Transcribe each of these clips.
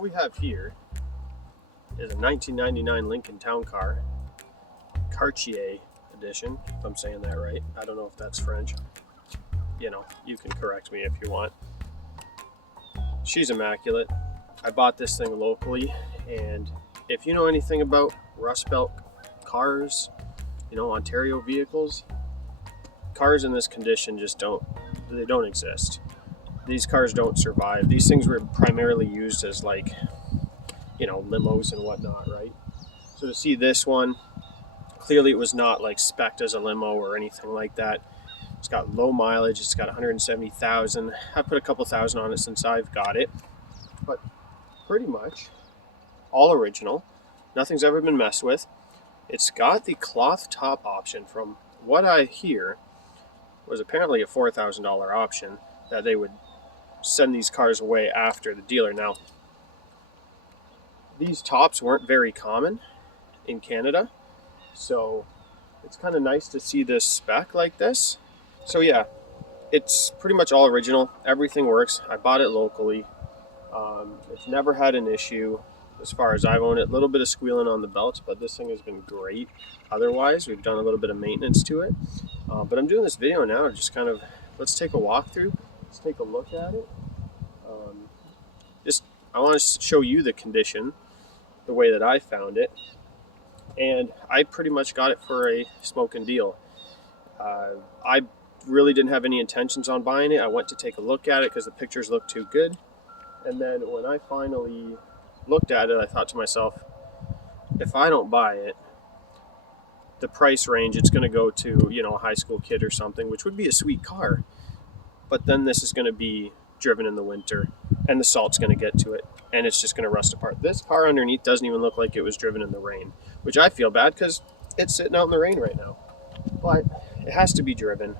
what we have here is a 1999 Lincoln Town Car, Cartier edition, if I'm saying that right. I don't know if that's French. You know, you can correct me if you want. She's immaculate. I bought this thing locally, and if you know anything about Rust Belt cars, you know, Ontario vehicles, cars in this condition just don't exist. These cars don't survive. These things were primarily used as, like, you know, limos and whatnot, right? So to see this one, clearly it was not like spec'd as a limo or anything like that. It's got low mileage. It's got 170,000. I put a couple thousand on it since I've got it, but pretty much all original. Nothing's ever been messed with. It's got the cloth top option. From what I hear, was apparently a $4,000 option that they would send these cars away after the dealer. Now, these tops weren't very common in Canada, so it's kind of nice to see this spec like this. So yeah, it's pretty much all original. Everything works. I bought it locally. It's never had an issue as far as I've owned it. A little bit of squealing on the belts, but this thing has been great. Otherwise, we've done a little bit of maintenance to it. But I'm doing this video now to just kind of, let's take a walk through. Let's take a look at it. I want to show you the condition, the way that I found it. And I pretty much got it for a smoking deal. I really didn't have any intentions on buying it. I went to take a look at it because the pictures looked too good. And then when I finally looked at it, I thought to myself, if I don't buy it, the price range it's going to go to, you know, a high school kid or something, which would be a sweet car. But then this is going to be driven in the winter, and the salt's going to get to it, and it's just going to rust apart. This car underneath doesn't even look like it was driven in the rain, which I feel bad because it's sitting out in the rain right now. But it has to be driven.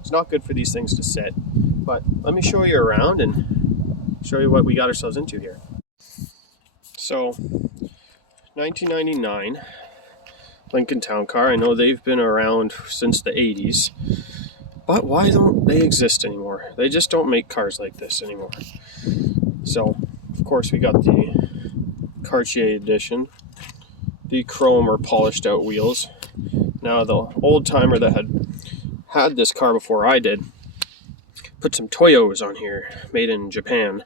It's not good for these things to sit. But let me show you around and show you what we got ourselves into here. So, 1999 Lincoln Town Car. I know they've been around since the 80s. But why don't they exist anymore? They just don't make cars like this anymore. So, of course, we got the Cartier edition, the chrome or polished out wheels. Now, the old timer that had this car before I did put some Toyos on here, made in Japan,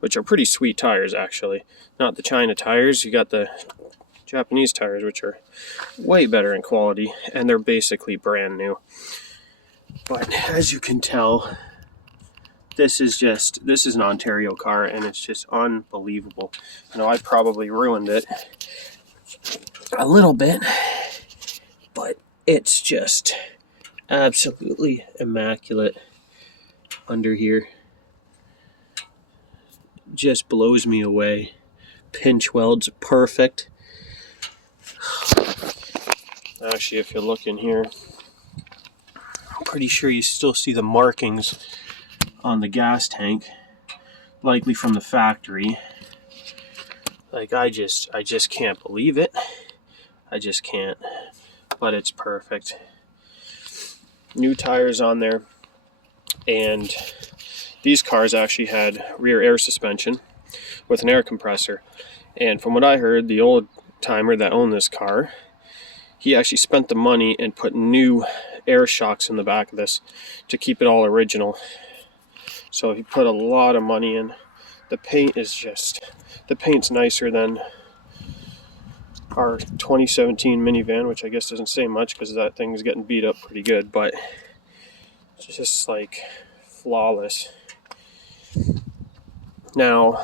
which are pretty sweet tires, actually. Not the China tires. You got the Japanese tires, which are way better in quality, and they're basically brand new. But as you can tell, this is an Ontario car, and it's just unbelievable. You know, I probably ruined it a little bit, but it's just absolutely immaculate under here. Just blows me away. Pinch welds perfect. Actually, if you look in here, pretty sure you still see the markings on the gas tank, likely from the factory. Like, I just can't believe it. I just can't. But it's perfect. New tires on there, and these cars actually had rear air suspension with an air compressor. And from what I heard, the old timer that owned this car, he actually spent the money and put new air shocks in the back of this to keep it all original. So he put a lot of money in. The paint's nicer than our 2017 minivan, which I guess doesn't say much because that thing's getting beat up pretty good, but it's just like flawless. Now,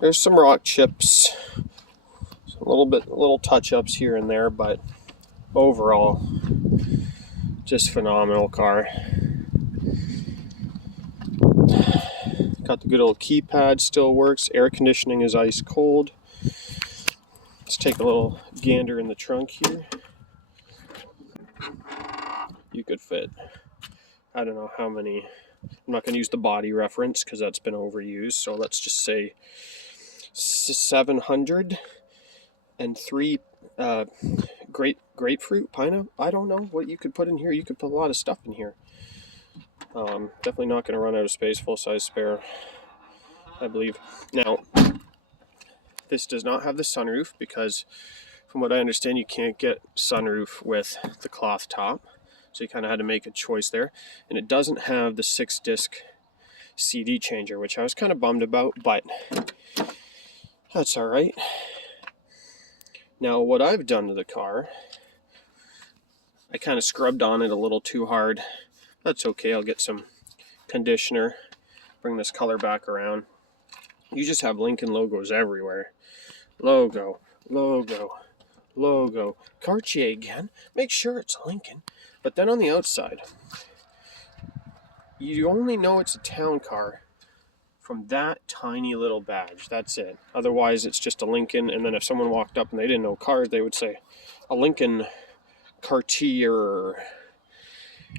there's some rock chips, a little touch-ups here and there, but overall, just phenomenal car. Got the good old keypad, still works. Air conditioning is ice cold. Let's take a little gander in the trunk here. You could fit, I don't know how many. I'm not going to use the body reference because that's been overused, so let's just say 703 grapefruit, pineapple. I don't know what you could put in here. You could put a lot of stuff in here. Definitely not going to run out of space. Full size spare. I believe. Now, this does not have the sunroof because, from what I understand, you can't get sunroof with the cloth top. So you kind of had to make a choice there. And it doesn't have the 6-disc CD changer, which I was kind of bummed about, but that's all right. Now, what I've done to the car, I kind of scrubbed on it a little too hard. That's okay. I'll get some conditioner, bring this color back around. You just have Lincoln logos everywhere. Logo, logo, logo. Cartier again. Make sure it's Lincoln. But then on the outside, you only know it's a town car from that tiny little badge. That's it. Otherwise, it's just a Lincoln. And then if someone walked up and they didn't know cars, they would say, a Lincoln Cartier.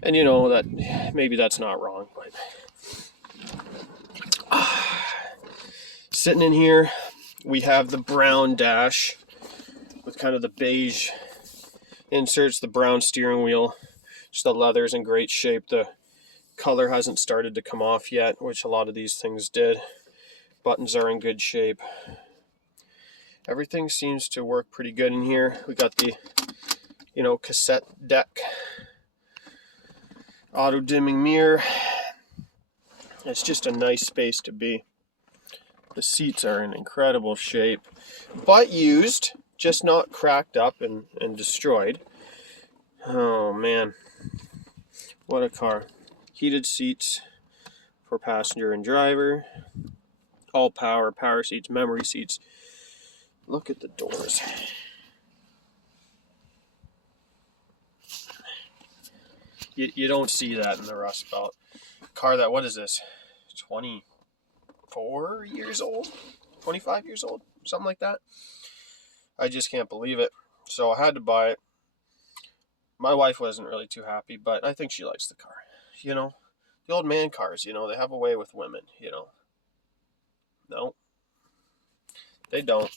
And you know that maybe that's not wrong, but sitting in here, we have the brown dash with kind of the beige inserts, the brown steering wheel. Just the leather's in great shape. The color hasn't started to come off yet, which a lot of these things did. Buttons are in good shape. Everything seems to work pretty good in here. We got the, cassette deck, auto dimming mirror. It's just a nice space to be. The seats are in incredible shape, but used, just not cracked up and destroyed. Oh man, what a car. Heated seats for passenger and driver. All power seats, memory seats. Look at the doors. You don't see that in the Rust Belt. Car that, what is this? 24 years old? 25 years old? Something like that. I just can't believe it. So I had to buy it. My wife wasn't really too happy, but I think she likes the car. The old man cars, they have a way with women, No, they don't.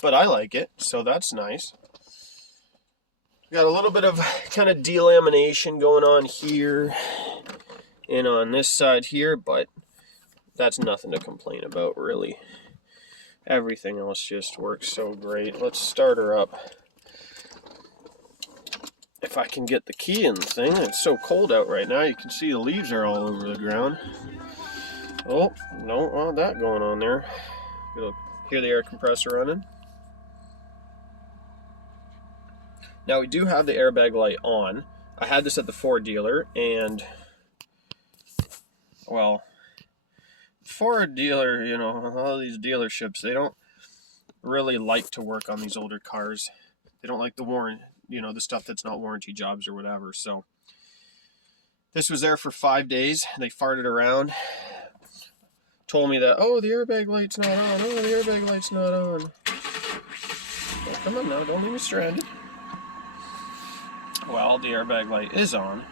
But I like it, so that's nice. Got a little bit of kind of delamination going on here and on this side here, but that's nothing to complain about, really. Everything else just works so great. Let's start her up. If I can get the key in the thing. It's so cold out right now. You can see the leaves are all over the ground. Oh, no, want that going on there. You'll hear the air compressor running. Now we do have the airbag light on. I had this at the Ford dealer, and well, Ford dealer, all of these dealerships, they don't really like to work on these older cars. They don't like the warranty, the stuff that's not warranty jobs or whatever. So this was there for 5 days. They farted around, told me that, oh, the airbag light's not on. Oh, the airbag light's not on. Well, come on now, don't leave me stranded. Well, the airbag light is on,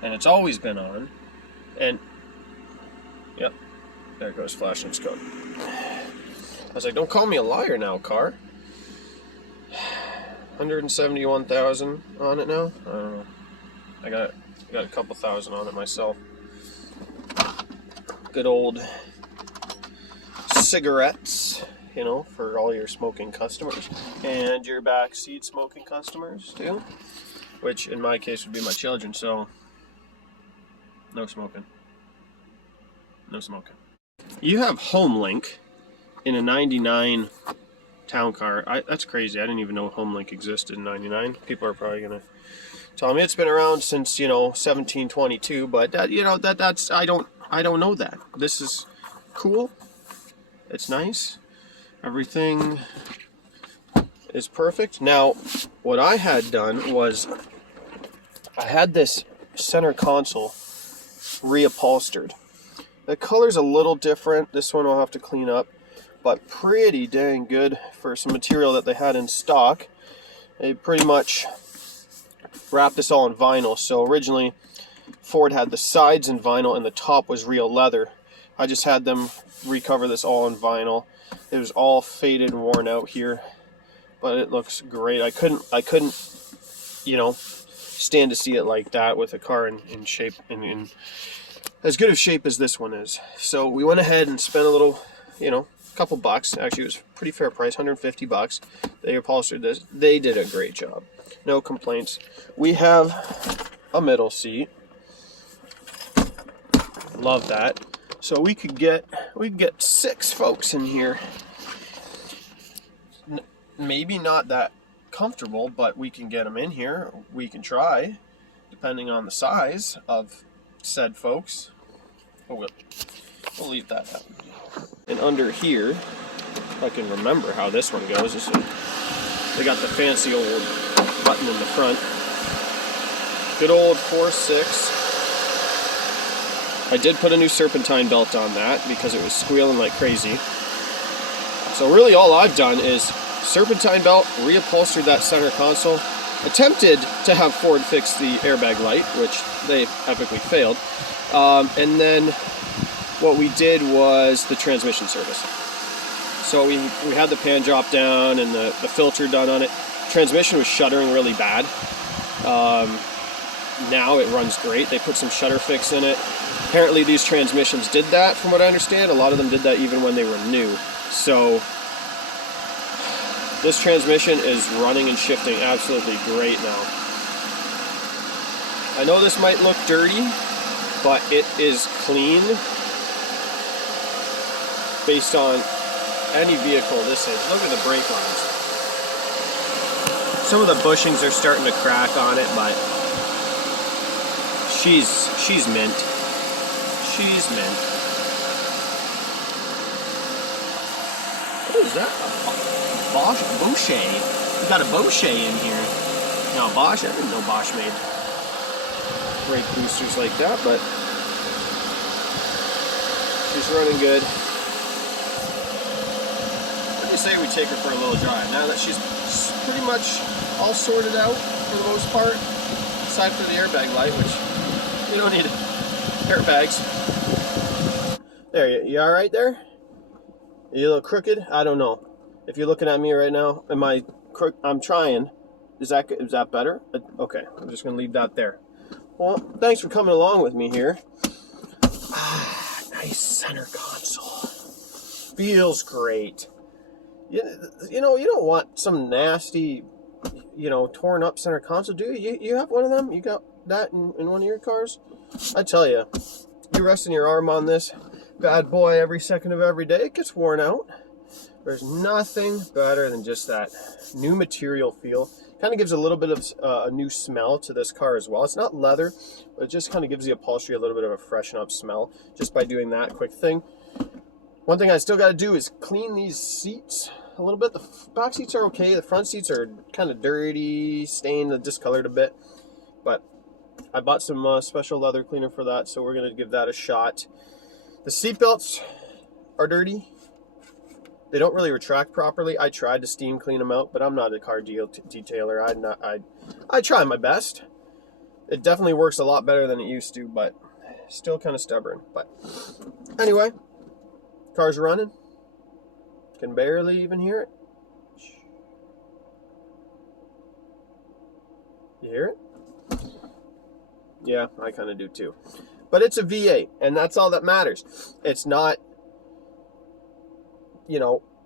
and it's always been on, and yep, there it goes, flashing its code. I was like, don't call me a liar now, car. 171,000 on it now. I don't know. I got a couple thousand on it myself. Good old cigarettes, for all your smoking customers, and your backseat smoking customers too. Which in my case would be my children, so no smoking. No smoking. You have HomeLink in a 99 town car. That's crazy. I didn't even know HomeLink existed in 99. People are probably going to tell me it's been around since, 1722, but that's I don't know that. This is cool. It's nice. Everything is perfect. Now, what I had done was I had this center console reupholstered. The color's a little different. This one I'll have to clean up, but pretty dang good for some material that they had in stock. They pretty much wrapped this all in vinyl. So originally Ford had the sides in vinyl and the top was real leather. I just had them recover this all in vinyl. It was all faded and worn out here, but it looks great. I couldn't stand to see it like that with a car in shape and in as good of shape as this one is. So we went ahead and spent a little, you know, couple bucks. Actually, it was a pretty fair price, 150 bucks. They upholstered this. They did a great job. No complaints. We have a middle seat. Love that. So we could get 6 folks in here. Maybe not that comfortable, but we can get them in here. We can try, depending on the size of said folks. Oh, we'll leave that out. And under here, if I can remember how this one goes, they got the fancy old button in the front. Good old 4.6. I did put a new serpentine belt on that because it was squealing like crazy. So really all I've done is serpentine belt, reupholstered that center console, attempted to have Ford fix the airbag light, which they epically failed. And then what we did was the transmission service. So we had the pan drop down and the filter done on it. Transmission was shuddering really bad. Now it runs great. They put some shutter fix in it. Apparently these transmissions did that, from what I understand. A lot of them did that even when they were new. So this transmission is running and shifting absolutely great now. I know this might look dirty, but it is clean based on any vehicle this is. Look at the brake lines. Some of the bushings are starting to crack on it, but she's mint. She's mint. What is that? Bosch Boucher. We got a Boucher in here. No, Bosch. I didn't know Bosch made brake boosters like that, but she's running good. What do you say we take her for a little drive? Now that she's pretty much all sorted out for the most part, aside for the airbag light, which you don't need airbags. There, you all right there? Are you a little crooked? I don't know. If you're looking at me right now, I'm trying. Is that better? Okay, I'm just gonna leave that there. Well, thanks for coming along with me here. Nice center console. Feels great. You know, you don't want some nasty, torn up center console, do you? You have one of them? You got that in one of your cars? I tell you, you resting your arm on this bad boy every second of every day, it gets worn out. There's nothing better than just that new material feel. Kind of gives a little bit of a new smell to this car as well. It's not leather, but it just kind of gives the upholstery a little bit of a freshen up smell just by doing that quick thing. One thing I still got to do is clean these seats a little bit. The back seats are okay. The front seats are kind of dirty, stained, discolored a bit. But I bought some special leather cleaner for that, so we're going to give that a shot. The seat belts are dirty. They don't really retract properly. I tried to steam clean them out, but I'm not a car detailer. I try my best. It definitely works a lot better than it used to, but still kind of stubborn. But anyway, car's running. Can barely even hear it. You hear it? Yeah, I kind of do too. But it's a V8, and that's all that matters. It's not,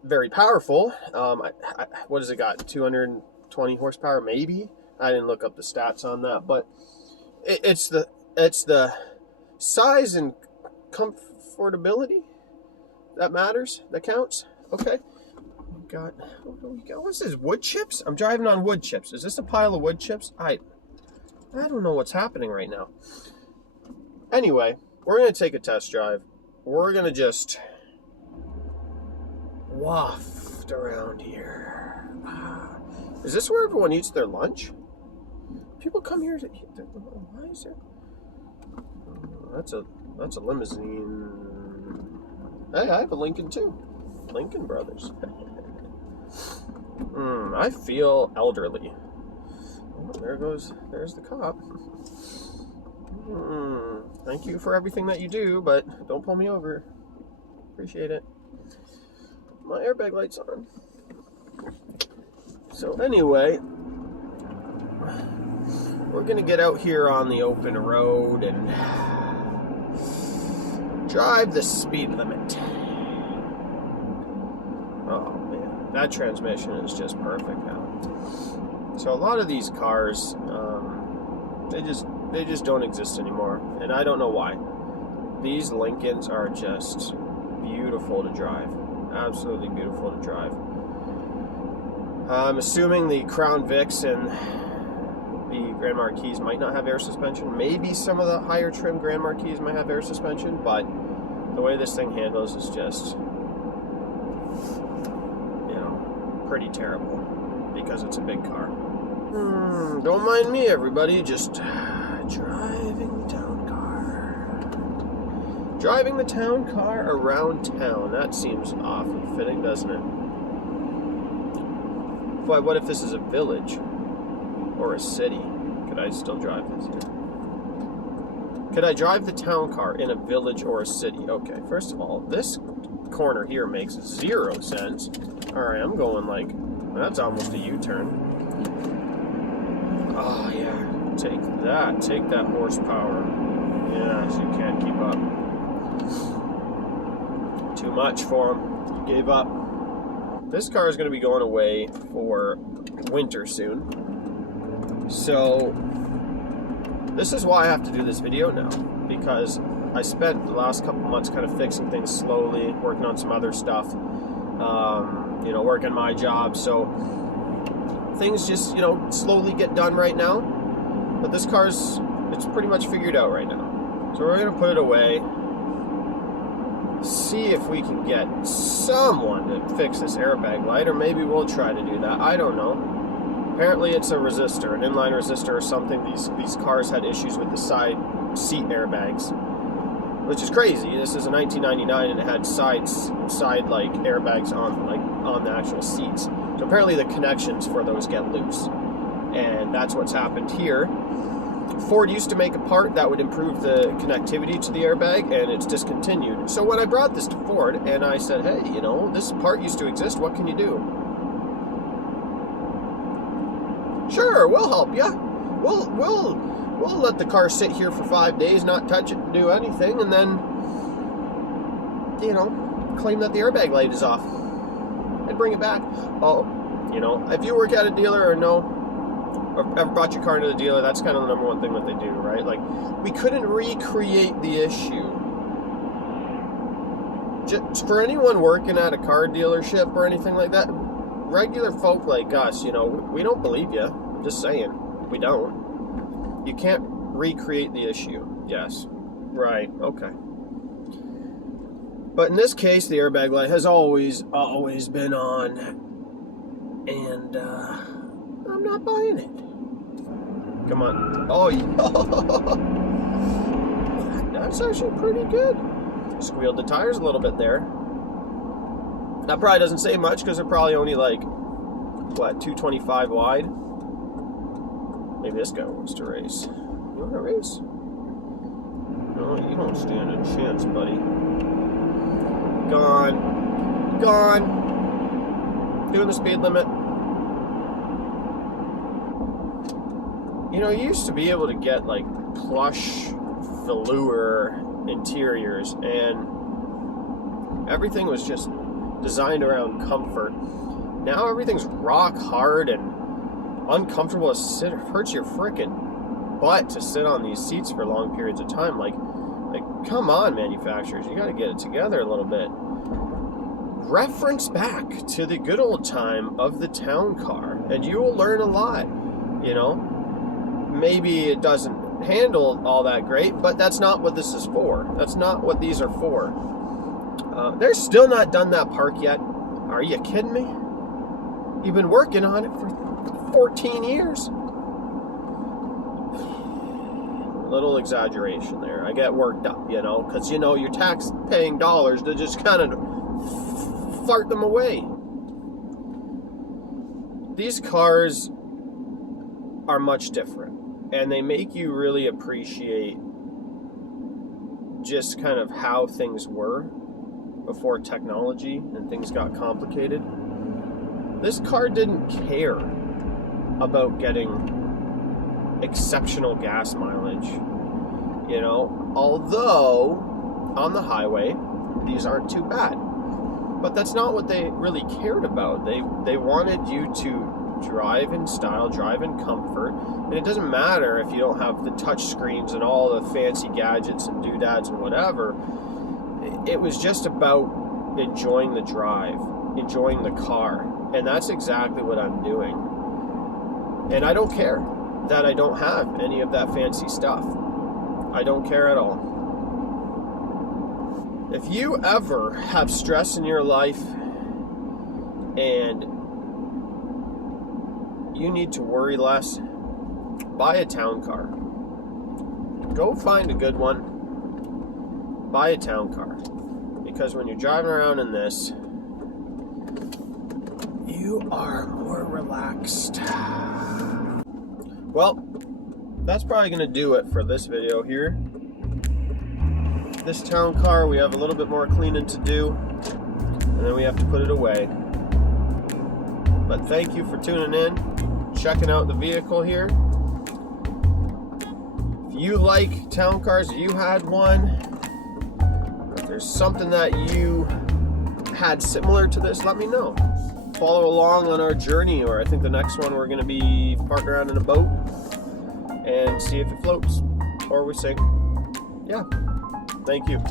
very powerful. What has it got? 220 horsepower, maybe? I didn't look up the stats on that, but it's the size and comfortability that matters, that counts. Okay. What do we got? What's this? Wood chips? I'm driving on wood chips. Is this a pile of wood chips? I don't know what's happening right now. Anyway, we're going to take a test drive. We're going to just waft around here. Is this where everyone eats their lunch? People come here to eat their lunch. Why is there? That's a limousine. Hey, I have a Lincoln too. Lincoln Brothers. I feel elderly. Oh, there's the cop. Thank you for everything that you do, but don't pull me over. Appreciate it. My airbag light's on. So anyway, we're gonna get out here on the open road and Drive the speed limit. Oh man, that transmission is just perfect now. So a lot of these cars, they just don't exist anymore, and I don't know why. These Lincolns are just beautiful to drive. Absolutely beautiful to drive. I'm assuming the Crown Vics and the Grand Marquis might not have air suspension. Maybe some of the higher trim Grand Marquis might have air suspension, but the way this thing handles is just, pretty terrible because it's a big car. Don't mind me, everybody. Just driving the town car. Driving the town car around town. That seems awfully fitting, doesn't it? But what if this is a village or a city? Could I still drive this here? Could I drive the town car in a village or a city? Okay, first of all, this corner here makes 0 sense. Alright, I'm going like, that's almost a U-turn. Oh yeah, take that horsepower. Yeah, so you can't keep up. Too much for him. He gave up. This car is going to be going away for winter soon. So, this is why I have to do this video now. Because I spent the last couple months kind of fixing things slowly, working on some other stuff. Working my job. So, things just, slowly get done right now. But this car's, it's pretty much figured out right now. So we're going to put it away. See if we can get someone to fix this airbag light, or maybe we'll try to do that. I don't know. Apparently it's a resistor, an inline resistor or something. These cars had issues with the side seat airbags, which is crazy. This is a 1999 and it had side like airbags on the actual seats. So apparently the connections for those get loose, and that's what's happened here. Ford used to make a part that would improve the connectivity to the airbag, and it's discontinued. So when I brought this to Ford and I said, hey, this part used to exist, what can you do? Sure, we'll help you. We'll let the car sit here for 5 days, not touch it, do anything, and then, claim that the airbag light is off and bring it back. Oh, if you work at a dealer or ever brought your car to the dealer, that's kind of the number one thing that they do, right? Like, we couldn't recreate the issue. Just for anyone working at a car dealership or anything like that, regular folk like us, we don't believe you. I'm just saying, we don't. You can't recreate the issue. Yes. Right. Okay. But in this case, the airbag light has always been on, and I'm not buying it. Come on. Oh, that's actually pretty good. Squealed the tires a little bit there. That probably doesn't say much because they're probably only like, 225 wide? Maybe this guy wants to race. You want to race? No, you don't stand a chance, buddy. Gone. Doing the speed limit. You used to be able to get like plush velour interiors, and everything was just designed around comfort. Now everything's rock hard and uncomfortable to sit. It hurts your frickin' butt to sit on these seats for long periods of time. Like, come on, manufacturers, you got to get it together a little bit. Reference back to the good old time of the town car, and you will learn a lot. Maybe it doesn't handle all that great, but that's not what this is for. That's not what these are for. They're still not done that park yet. Are you kidding me? You've been working on it for 14 years. A little exaggeration there. I get worked up, because, you're tax-paying dollars to just kind of fart them away. These cars are much different, and they make you really appreciate just kind of how things were before technology and things got complicated. This car didn't care about getting exceptional gas mileage, although on the highway, these aren't too bad. But that's not what they really cared about. They wanted you to drive in style, drive in comfort, and it doesn't matter if you don't have the touch screens and all the fancy gadgets and doodads and whatever. It was just about enjoying the drive, enjoying the car, and that's exactly what I'm doing. And I don't care that I don't have any of that fancy stuff. I don't care at all. If you ever have stress in your life and you need to worry less, buy a town car. Go find a good one. Buy a town car. Because when you're driving around in this, you are more relaxed. Well, that's probably going to do it for this video here. This town car, we have a little bit more cleaning to do, and then we have to put it away. But thank you for tuning in, checking out the vehicle here. If you like town cars, if you had one, if there's something that you had similar to this, let me know. Follow along on our journey, or I think the next one we're going to be parked around in a boat and see if it floats or we sink. Yeah. Thank you.